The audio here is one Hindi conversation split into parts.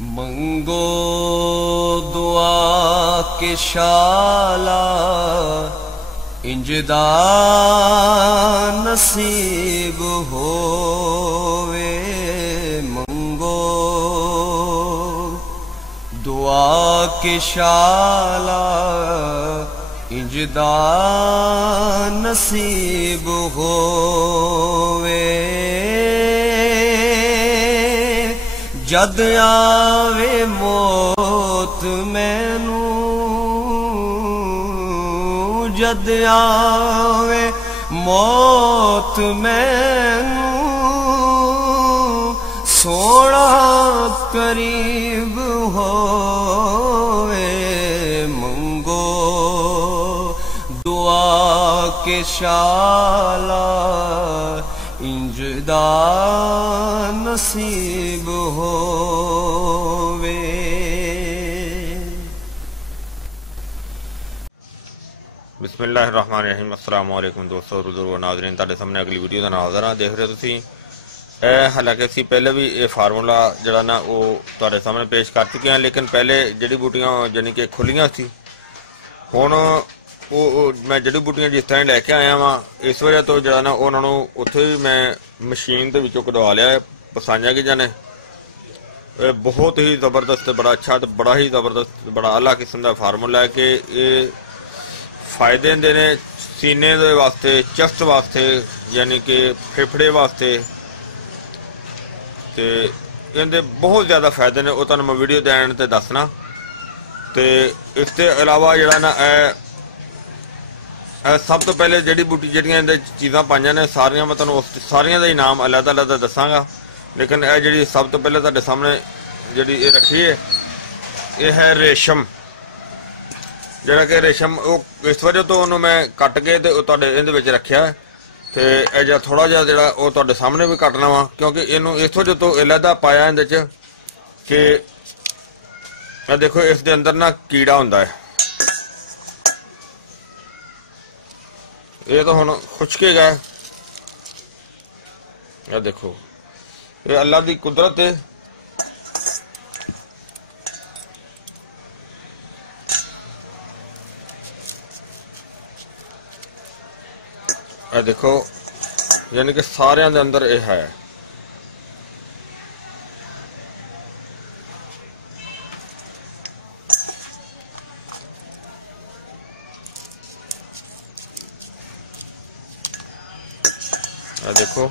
मंगो दुआ के शाला इंजदा नसीब होवे। मंगो दुआ के शाला इंजदा नसीब होवे। जद आवे मौत मैनू, जद आवे मौत मैनू, सोना करीब होवे। मंगो दुआ के शाला इंजदा नसीब होवे। बिस्मिल्लाहिर्रहमानिर्रहीम। अस्सलाम वालेकुम दोस्तों, रुज़ुर नाज़रीन, तुहाडे सामने अगली वीडियो दा नाज़र आ देख रहे हो तुसीं। हालांकि असीं पहले भी ये फार्मूला जिहड़ा ना वो तुहाडे सामने पेश कर चुके हैं, लेकिन पहले जड़ी बूटियां यानी कि खुलियां सी। हुण मैं जड़ी बूटियां जिस तरह लैके आया वा, इस वजह तो जिहड़ा ना उन्होंने उत्थे भी मैं मशीन दे विचों कढवा लिया है। पसाइयां गई ने बहुत ही जबरदस्त, बड़ा अच्छा, तो बड़ा ही जबरदस्त, बड़ा आला किस्म का फार्मूला है कि ये फायदे देंदे ने सीने दे वास्ते, चेस्ट वास्ते, यानी कि फेफड़े वास्ते, ते इहदे बहुत ज़्यादा फायदे ने। वो तुहानूं मैं वीडियो दे एंड ते दसना। ते इसके अलावा जिहड़ा ना सब तो पहले जड़ी बूटी जिहड़ियां इहदे चीज़ां पाईयां ने सारियां मैं तुहानूं सारियां दा ही नाम अलग अलग दसांगा, लेकिन यह जी सब तो पहले तुहाडे सामने जी रखी है, यह है रेशम। जिहड़ा कि रेशम इस वजह तो उन्होंने मैं कट के ते तुहाडे इहदे विच रखिया है। तो यह थोड़ा जिहा जिहड़ा वो तुहाडे सामने भी कटना वा, क्योंकि इनू इस वजह तो अलहदा पाया इहदे च कि देखो इस दे अंदर ना कीड़ा हुंदा है। ये तो हुण खुशकेगा, यह देखो, ये अल्लाह की कुदरत है। यह देखो, यानी कि सारियां दे अंदर यह है। यह देखो,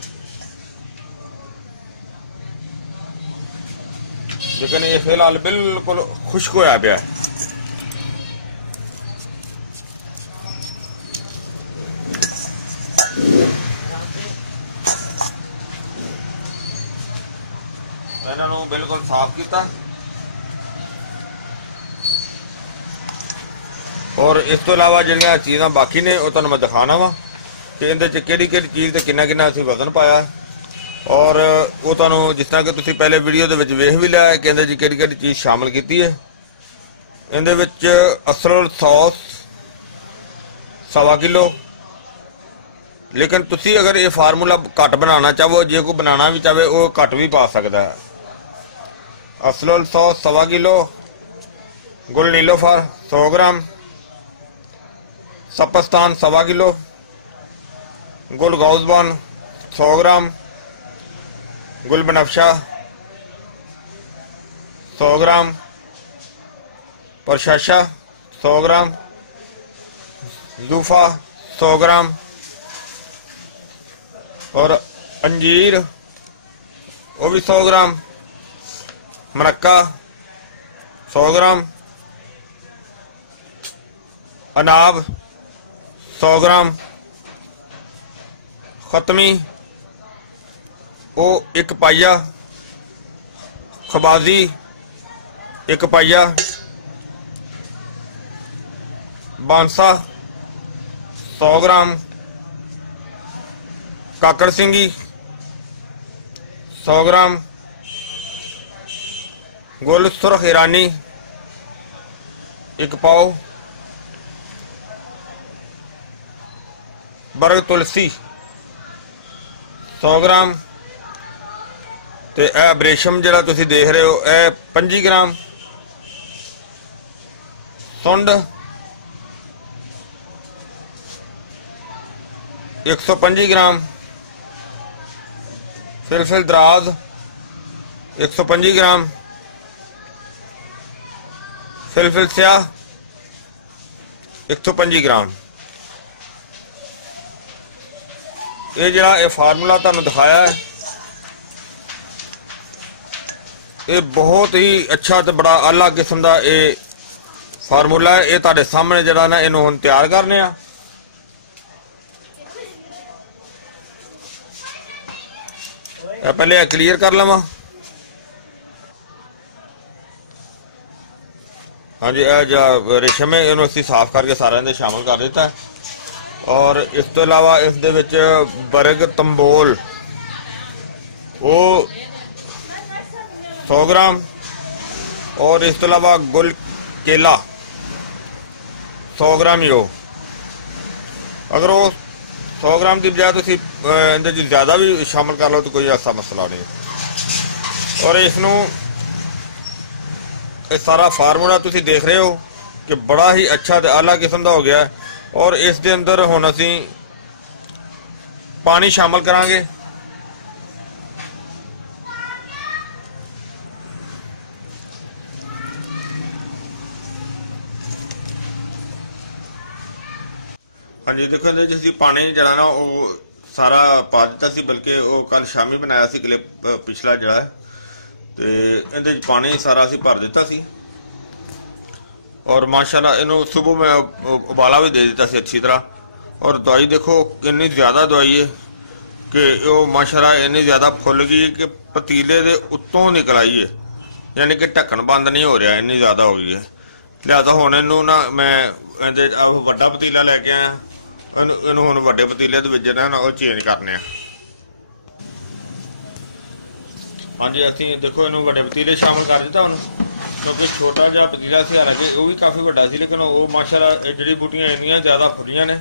लेकिन ये फिलहाल बिल्कुल खुश्क होया पिया। इन्हों बिल्कुल साफ किया और इस तो इलावा जिहड़ियां चीज़ां बाकी ने वो तुहानूं मैं दिखाना वा कि इहदे च किहड़ी किहड़ी चीज़ ते किन्ना किन्ना असीं वजन पाया। और वो तुहानूं जिस तरह कि तुसीं पहले वीडियो दे विच वेख भी लिया है कि इहदे च किहड़ी किहड़ी चीज़ शामिल की है। इहदे विच असरल सॉस 1.25 किलो, लेकिन तुसी अगर ये फार्मूला घट बनाना चाहो, जे कोई बनाना भी चाहे वो घट भी पा सकता है। असलल सॉस 1.25 किलो, गुल नीलोफर 100 ग्राम, सपस्तान 1.25 किलो, गुल गौजबान 100 ग्राम, गुल बनफशा 100 ग्राम, परशाशा 100 ग्राम, जूफा 100 ग्राम और अंजीर वो भी 100 ग्राम, मरक्का 100 ग्राम, अनाब 100 ग्राम, खतमी वो 1 पाइया, खबाजी 1 पाइया, बांसा 100 ग्राम, काकड़ सिंगी 100 ग्राम, गुल सुरख ईरानी 1 पाव, बरग तुलसी 100 ग्राम, ਤੇ ਇਹ ਬਰੇਸ਼ਮ ਜਿਹੜਾ ਤੁਸੀਂ ਦੇਖ ਰਹੇ ਹੋ ਇਹ 25 ਗ੍ਰਾਮ, ਸੁੰਡ 125 ਗ੍ਰਾਮ, ਫਿਲਫਿਲ ਦਰਾਜ਼ 125 ਗ੍ਰਾਮ, ਫਿਲਫਿਲ ਸਿਆਹ 125 ਗ੍ਰਾਮ। ਇਹ ਜਿਹੜਾ ਇਹ ਫਾਰਮੂਲਾ ਤੁਹਾਨੂੰ ਦਿਖਾਇਆ ਹੈ ਇਹ बहुत ही अच्छा तो बड़ा आला किस्म का ये फार्मूला है। ये तुहाडे सामने जड़ा ना इनू हुण तैयार करने आ। पहले क्लीयर कर लवां। हाँ जी, जो रेशम है इनू असीं साफ करके सारा इहदे शामिल कर दिता है। और इस तो इलावा इस दे विच बरग तंबोल वो 100 ग्राम और इस तो इलावा गुल केला 100 ग्राम ही हो। अगर वो 100 ग्राम की बजाय तुसीं इहदे च ज़्यादा भी शामिल कर लो तो कोई ऐसा मसला नहीं। और इसनूं ये सारा फार्मूला तुसीं देख रहे हो कि बड़ा ही अच्छा ते आला किस्म का हो गया है। और इस दे अंदर हुण असीं पानी शामिल करांगे। हाँ जी, देखो इहदे च असीं पानी जिहड़ा ना वो सारा पा दिता सी, बल्कि वो कल शामी बनाया सी क्लिप पिछला जिहड़ा है ते इहदे च पानी सारा असीं भर दिता सी। और माशाल्लाह इन्हों सुबह में उबाला भी दे दिता सी अच्छी तरह। और दवाई देखो कितनी ज़्यादा दवाई है कि वो माशाल्लाह इन्नी ज़्यादा फुल गई कि पतीले दे उत्तों निकल आई है, यानी कि ढक्कन बंद नहीं हो रहा, इन्नी ज़्यादा हो गई है। लिहाजा हुण इनू ना मैं इहदे वड्डा पतीला लैके आया, इनू हुण वड्डे पतीले दे विच ना वो चेंज करने आ। हाँ जी, असीं देखो इनू वड्डे पतीले शामिल कर दिता हुण, क्योंकि छोटा जहा पतीला सी, हालांकि वो भी काफ़ी वड्डा सी, लेकिन वो माशाल्लाह जड़ी बूटियां इन्नियां ज़्यादा खुलियां ने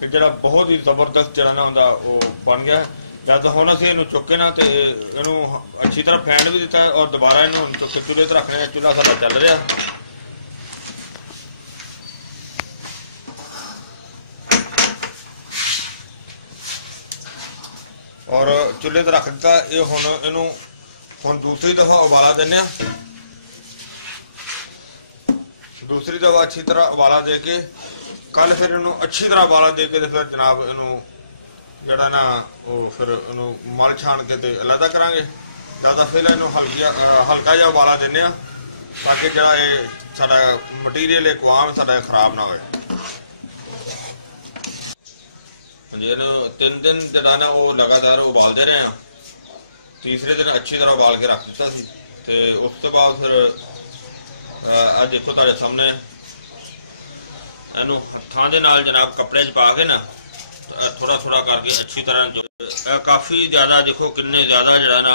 कि जड़ा बहुत ही जबरदस्त जड़ा ना हुंदा वो बन गया। जब हुण असीं इनू चुके ना तो इनू अच्छी तरह फैन भी दिता है और दोबारा इनू चुक के चूल्हे ते रखने। चूल्हा साडा चल रहा और चूल्हे ते रख दिता। ये हुण इनू हुण दूसरी दफा उबाला देने। दूसरी दफा अच्छी तरह उबाला दे के कल फिर इनू अच्छी तरह उबाला दे के फिर जनाब इनू जड़ा ना वो फिर इनू मल छान के ते अलहदा करांगे। ज़्यादा फिर इनू हल्का जिहा उबाला देने ताकि जड़ा ये साडा मटीरियल इकवाम साडा खराब ना होए। जी, इनू 3 दिन जड़ा ना वो लगातार उबालते रहे हैं। तीसरे दिन अच्छी तरह उबाल के रख दिता सी ते उस तो बाद फिर आज देखो तुहाडे सामने इनू हत्थां दे नाल जनाब कपड़े च पा के ना थोड़ा थोड़ा करके अच्छी तरह काफ़ी ज़्यादा देखो किन्ने ज़्यादा जड़ा ना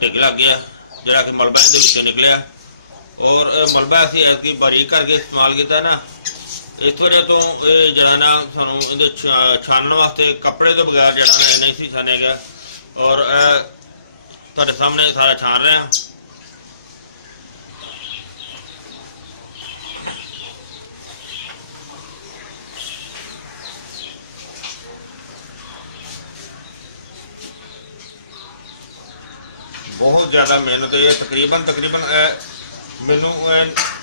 टिक लग गया जड़ा कि मलबा इहदे विचों निकलिया। और मलबा असीं ऐतकी बारीक करके इस्तेमाल किया ना, इस वजह तो ये जड़ा ना सानूं इहदे छानण वास्ते कपड़े तो बगैर जड़ा ना नहीं सी छानिया गया। और तुहाडे सामने सारा छान रहे हैं। बहुत ज़्यादा मेहनत है। तकरीबन मैनू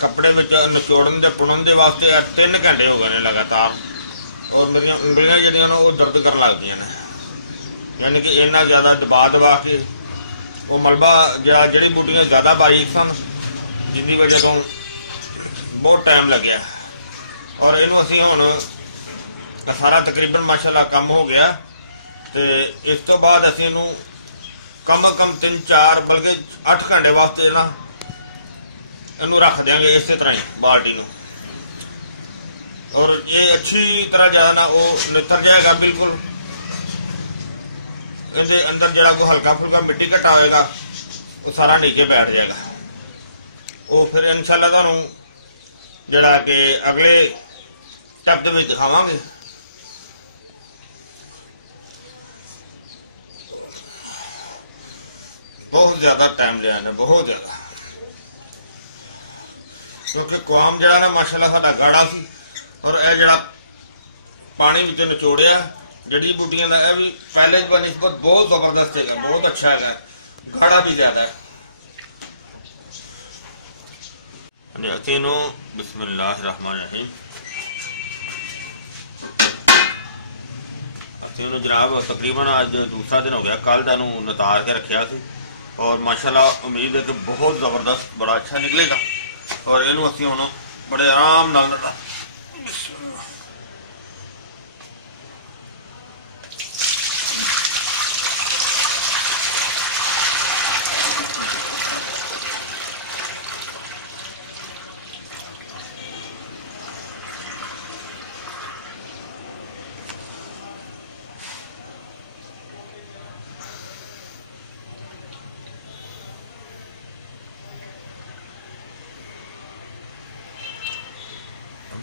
कपड़े में निचोड़न दे पुणन दे वास्ते 3 घंटे हो गए हैं लगातार। और मेरिया उंगलियां जड़ियां वो दर्द कर लगदी ने, यानी कि इन्ना ज़्यादा दबा के वो मलबा जड़ी बूटियां ज़्यादा बारीक सन, जिसकी वजह तो बहुत टाइम लग्या। और इनू असीं हुण सारा तकरीबन माशाल्लाह कम हो गया। तो इस तो बाद असीं इनू कम अज कम 3-4 बल्कि 8 घंटे वास्ते ना इनू रख देंगे इस तरह ही बाल्टी में। और ये अच्छी तरह ज़्यादा ना वो नितर जाएगा बिल्कुल। इनके अंदर जरा को हल्का फुल्का मिट्टी घटा होएगा वो सारा नीचे बैठ जाएगा। वो फिर इंशाल्लाह तुहानूं जरा कि अगले स्टेप दे विच दिखावांगे। बहुत ज्यादा टाइम लिया ने, बहुत ज्यादा, क्योंकि कुआम जड़ा ना माशाल्लाह साडा गाढ़ा सी और यह जड़ा पानी विच निचोड़िया जड़ी बूटियां का यह भी पहले बनिस्बत बहुत जबरदस्त है, बहुत अच्छा है, गाढ़ा भी ज्यादा है। बिस्मिल्लाहिर्रहमानिर्रहीम जनाब तकरीबन आज दूसरा दिन हो गया, कल तैनू नतार के रखा सी और माशाल्लाह उम्मीद है कि बहुत जबरदस्त बड़ा अच्छा निकलेगा और इनू असीं हुण बड़े आराम नाल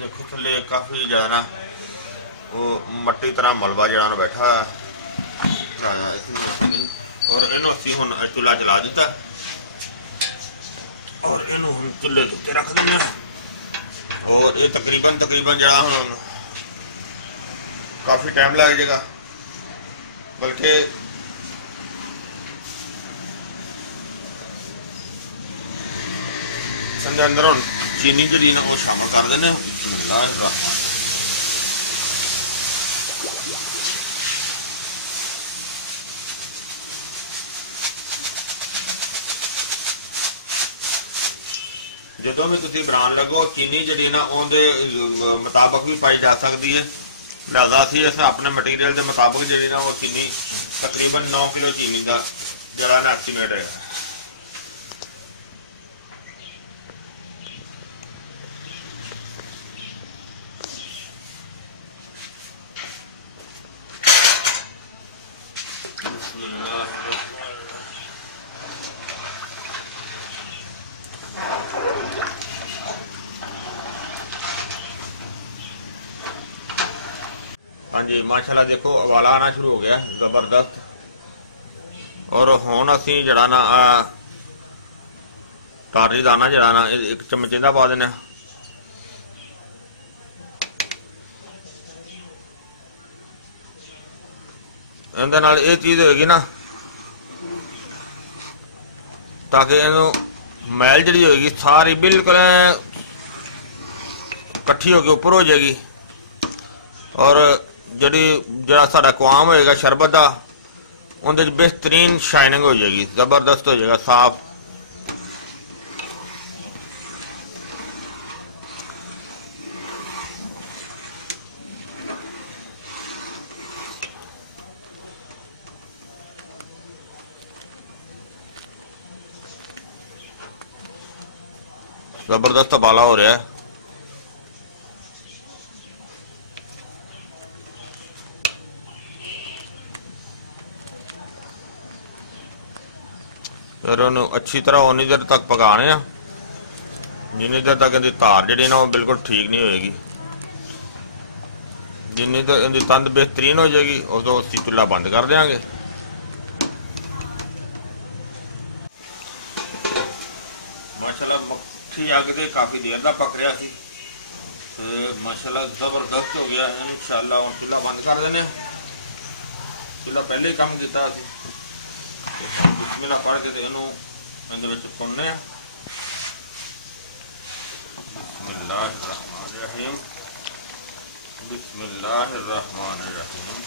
देखो थले काफ़ी ज़्यादा ना वो मट्टी तरह मलबा जरा बैठा और इनू असी हुण चूल्हा जला दिता और इनू हुण चूल्हे के उत्ते रख देंगे और ये तकरीबन जरा हुण काफ़ी टाइम लग जाएगा, बल्कि अंदर हुण चीनी जी ना वो शामिल कर देने। जो भी तुम बनाने लगो चीनी जी ना उनके मुताबिक भी पाई जा सकती है, लिहाजा असी इस अपने मटीरियल के मुताबिक जी ना वो चीनी तकरीबन 9 किलो चीनी का जरा ना एस्टीमेट है। हाँ जी माशाल्लाह देखो उबाला आना शुरू हो गया जबरदस्त और हुण असी जड़ा ना टारी दाना जड़ा ना एक चमचे का पा देना इहदे नाल ये चीज़ होएगी ना ताकि इनू मैल जी होएगी सारी बिल्कुल कट्ठी होकर उपर हो जाएगी और जरा साडा कुआम होएगा शरबत का उनके बेहतरीन शाइनिंग हो जाएगी, जबरदस्त हो जाएगा, साफ। जबरदस्त उबाला हो रहा है। फिर उन्होंने अच्छी तरह उन्नी देर तक पकाने जिन्नी देर तक इनकी धार जी ना वो बिल्कुल ठीक नहीं होएगी। जिन्नी देर इनकी तंद बेहतरीन हो जाएगी उस तो असी चूल्हा बंद कर देंगे। माशाल्लाह मक्खी अग से काफ़ी देर का पक रहा सी माशाल्लाह जबरदस्त हो गया। इंशाअल्लाह हम चूल्हा बंद कर देने, चूल्हा पहले ही काम किया बिस्मिल्लाह पढ़ के इनू भुनने बिस्मिल्लाहिर्रहमानिर्रहीम बिस्मिल्लाहिर्रहमानिर्रहीम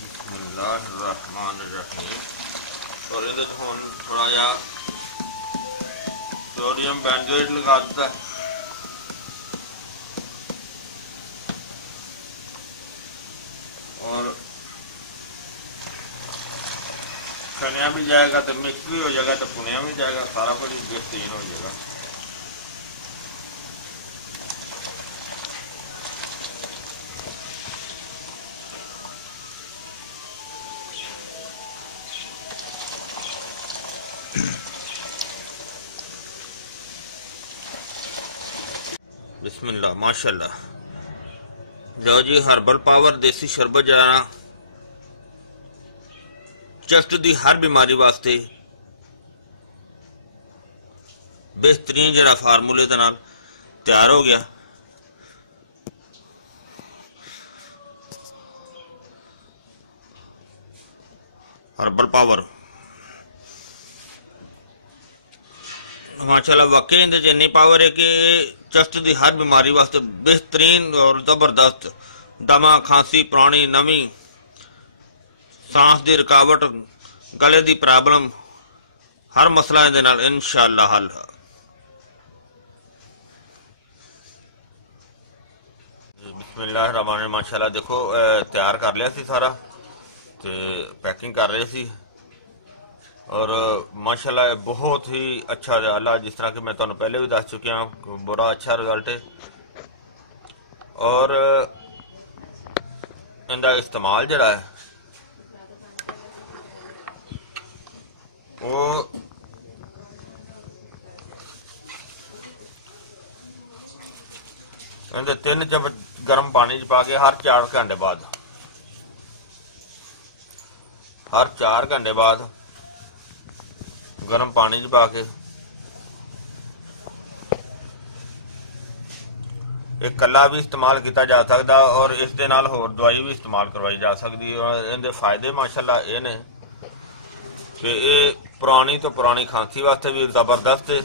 बिस्मिल्लाहिर्रहमानिर्रहीम। और ये थोड़ा जा सोडियम बेंजोएट लगा दिता है और खनिया भी जाएगा तो मिक्स भी हो जाएगा तो पुनिया भी जाएगा, सारा कुछ बेहतरीन हो जाएगा। बिस्मिल्लाह माशाल्लाह। जाओ जी हर्बल पावर देसी शरबत जरा चेस्ट की हर बीमारी वास्ते बेहतरीन जरा फार्मूले दे नाल तैयार हो गया। हर्बल पावर माशाल्लाह वाकई इंदे च इन्नी पावर है कि चेस्ट की हर बीमारी वास्ते बेहतरीन और जबरदस्त। दमा, खांसी, पुरानी, नवी, सांस की रुकावट, गले की प्रॉब्लम, हर मसला इहदे नाल इंशाअल्लाह हल। बिस्मिल्लाहिर्रहमानिर्रहीम। माशाल्लाह देखो तैयार कर लिया सी सारा ते पैकिंग कर रहे सी और माशाल्लाह बहुत ही अच्छा अल्लाह, जिस तरह कि मैं तुहानू पहले भी दस चुकिया बड़ा अच्छा रिजल्ट है। और इनका इस्तेमाल जड़ा है वो इनके 3 चम्मच गर्म पानी च पा के हर 4 घंटे बाद गर्म पानी च पा के एक कला भी इस्तेमाल किया जा सकता और इस दे नाल होर दवाई भी इस्तेमाल करवाई जा सकती है। इनके फायदे माशाल्लाह ये ने कि ये पुरानी तो पुरानी खांसी वास्ते भी जबरदस्त है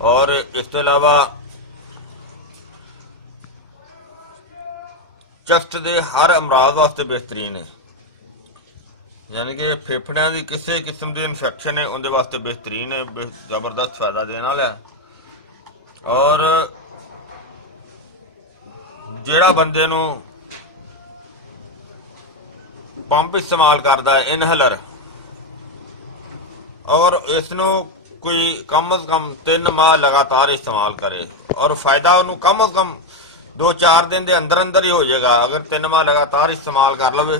और इस तो अलावा चेस्ट के हर अमराज वास्ते बेहतरीन है। यानी कि फेफड़िया की किसी किस्म की इन्फेक्शन है उनके वास्ते बेहतरीन है, जबरदस्त फायदा देने वाला है। और जेड़ा बंदे नू पंप इस्तेमाल करता है इनहेलर और इसनू कोई कम अज कम 3 माह लगातार इस्तेमाल करे और फायदा उन्होंने कम अज कम 2-4 दिन के अंदर अंदर ही हो जाएगा। अगर 3 माह लगातार इस्तेमाल कर लवे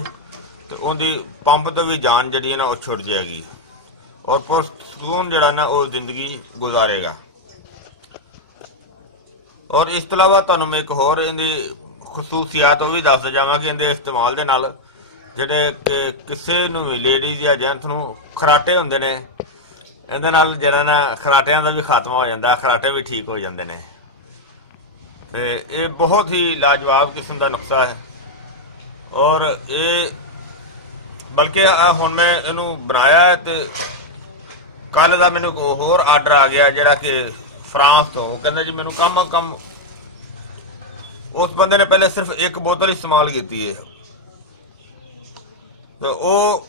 तो उनकी पंप तो भी जान जी ना छुट जाएगी और पुरसकून जड़ा ना वो जिंदगी गुजारेगा। और इस तो अलावा तुहानू मैं एक होर इहदी खसूसियात भी दस जावां कि इहदे इस्तेमाल दे नाल जिहड़े किसी नूं भी लेडीज या जेंट्स नूं खराटे हुंदे ने इहदे नाल जिहड़ा ना खराटियां दा भी खात्मा हो जांदा, खराटे भी ठीक हो जांदे ने। ते ये बहुत ही लाजवाब किस्म का नुस्खा है और ये बल्कि हुण मैं इनू बनाया है तो कल का मैनू होर आर्डर आ गया जिहड़ा कि फ्रांस तो वो कहंदा जी मैनू कम अज कम, उस बंदे ने पहले सिर्फ 1 बोतल इस्तेमाल की है तो वो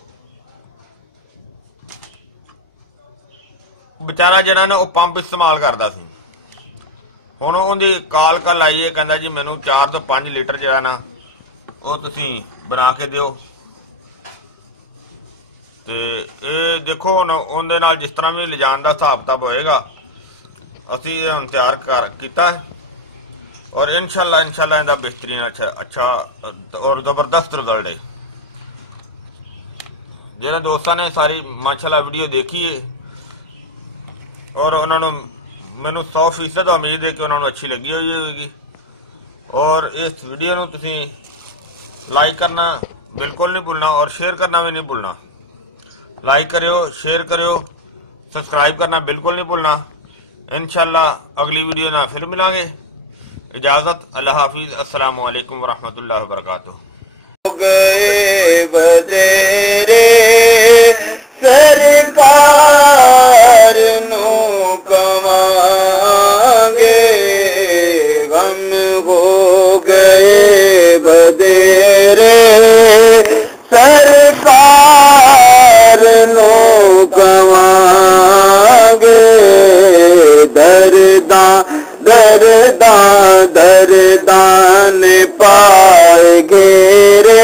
बेचारा जिहड़ा ना वो पंप इस्तेमाल करता सी। हुण उहदी कल आई है कहंदा जी मैनू 4 ਤੋਂ 5 लीटर जिहड़ा ना वो तुसीं बना के दिओ। ते ये देखो हुण उहदे नाल जिस तरह भी लिजाण दा हिसाब किताब होएगा असीं हुण तैयार कीता है और इंशाअल्लाह इहदा बेहतरीन अच्छा और जबरदस्त रिजल्ट है। जिहड़े दोस्तां ने सारी माशाअल्लाह वीडियो देखी है और उन्होंने मैनू 100% उम्मीद है कि उन्होंने अच्छी लगी हुई होगी। और इस वीडियो नूं तुसीं लाइक करना बिल्कुल नहीं भूलना और शेयर करना भी नहीं भूलना। लाइक करियो, शेयर करियो, सब्सक्राइब करना बिल्कुल नहीं भूलना। इंशाअल्लाह अगली वीडियो ना फिर मिलांगे। इजाजत, अल्लाह हाफिज, अस्सलामु अलैकुम वरहमतुल्लाहि वबरकातुहू। गए बतेरे सरकार नो कमांगे, गम हो गए बतेरे सरकार नो कमांगे। दरदां ने पाए घेरे